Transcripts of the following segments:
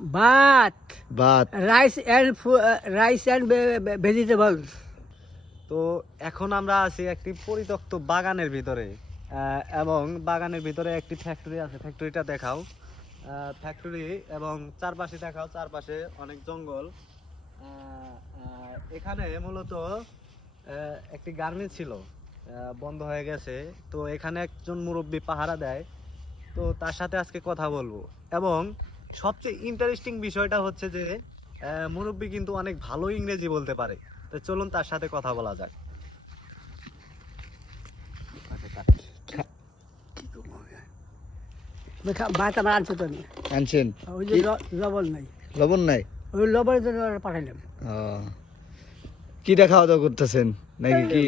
ভাত, ভাত। Rice and vegetables. তো এখন আমরা আছি একটি পরিত্যক্ত বাগানের ভিতরে, এবং বাগানের ভিতরে একটি ফ্যাক্টরি আছে। ফ্যাক্টরিটা দেখাও। ফ্যাক্টরি এবং চারপাশে দেখাও, চারপাশে অনেক জঙ্গল। এখানে মূলত একটি গার্মেন্টস ছিল, বন্ধ হয়ে গেছে। তো এখানে একজন মুরব্বী পাহারা দেয়, তো তার সাথে আজকে কথা বলবো। এবং সবচেয়ে ইন্টারেস্টিং বিষয়টা হচ্ছে যে মুরব্বী কিন্তু অনেক ভালো ইংরেজি বলতে পারে। তো চলুন তার সাথে কথা বলা যাক। ভাত আমার আনছে তো আমি, আনছেন? ওই যে লবণ নাই, লবণ নাই? ওই লবণের জন্য পাঠাইলাম। ও, কিটা খাওয়া দাওয়া করতেছেন নাকি কি?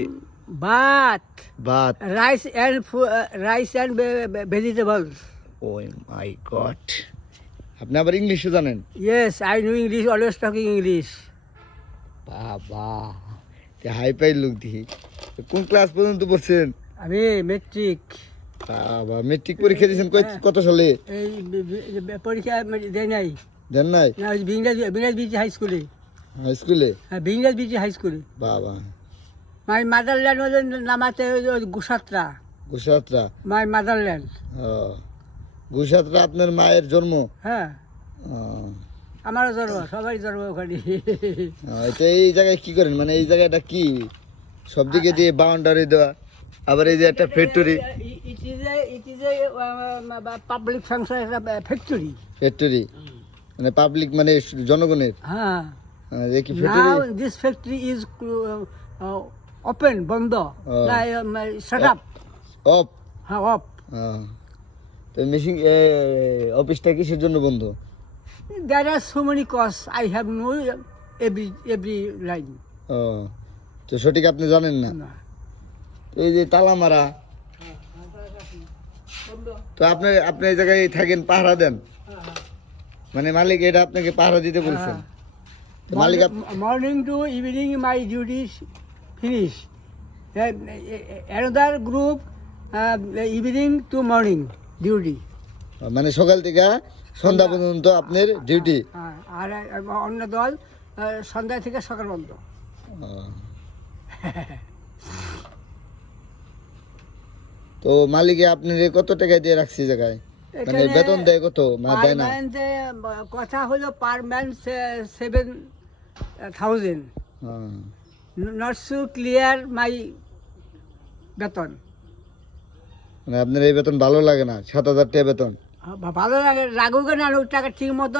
ভাত, ভাত। Rice and vegetables. Oh my God, আপনি আবার ইংলিশও জানেন? Yes, I know English, always talking English. বাবা, হাই ফাই লোক দেখি। কোন ক্লাস পর্যন্ত পড়ছেন? আমি মেট্রিক। বাবা, মেট্রিক পরীক্ষা দিয়েছেন কত সালে? এই পরীক্ষা দেয় নাই। দেন নাই? না, বিংরাজ বিজি হাই স্কুলে। হাই স্কুলে? হ্যাঁ, বিংরাজ বিজি হাই স্কুলে। বাবা। মাই মাদারল্যান্ড ওই নামাতে গুসাত্রা। গুসাতরা? My motherland. ও, গুসাতরা আপনার মায়ের জন্ম? হ্যাঁ, ও, আমারও জন্ম, সবাই জন্ম ওখানে। তো এই জায়গায় কি করেন, মানে এই জায়গাটা কি সব দিকে দিয়ে বাউন্ডারি দেওয়া, আবার এই যে একটা factory? It is a public function, একটা ফ্যাক্টরি। ফ্যাক্টরি মানে পাবলিক, মানে জনগণের? হ্যাঁ, এই কি factory? Now this factory is open, বন্ধ, শাট আপ। অফ? হ্যাঁ, অফ। তো মেশিন অফিসটা কিসের জন্য বন্ধ? There are so many costs. I have no every line. ও, তো সঠিক আপনি জানেন না? না। তো এই যে তালা মারা, তো আপনি এই জায়গায় থাকেন, পাহারা দেন? মানে মালিক এটা আপনাকে পাহারা দিতে বলছেন? তো মালিক Morning to evening my duties finish. Another group evening to morning duty. মানে সকাল থেকে সন্ধ্যা পর্যন্ত আপনার ডিউটি? আর অন্য দল সন্ধ্যা থেকে সকাল পর্যন্ত। তো মালিকে আপনার কত টাকা দিয়ে রাখছে জায়গায়, মানে বেতন দেয় কত, মানে দেয় না? কথা হলো per man 7,000। Not so clear my বেতন। মানে আপনার এই বেতন ভালো লাগে না? 7,000 টাকা বেতন ভালো লাগে, রাগুকে না, টাকা ঠিক মতো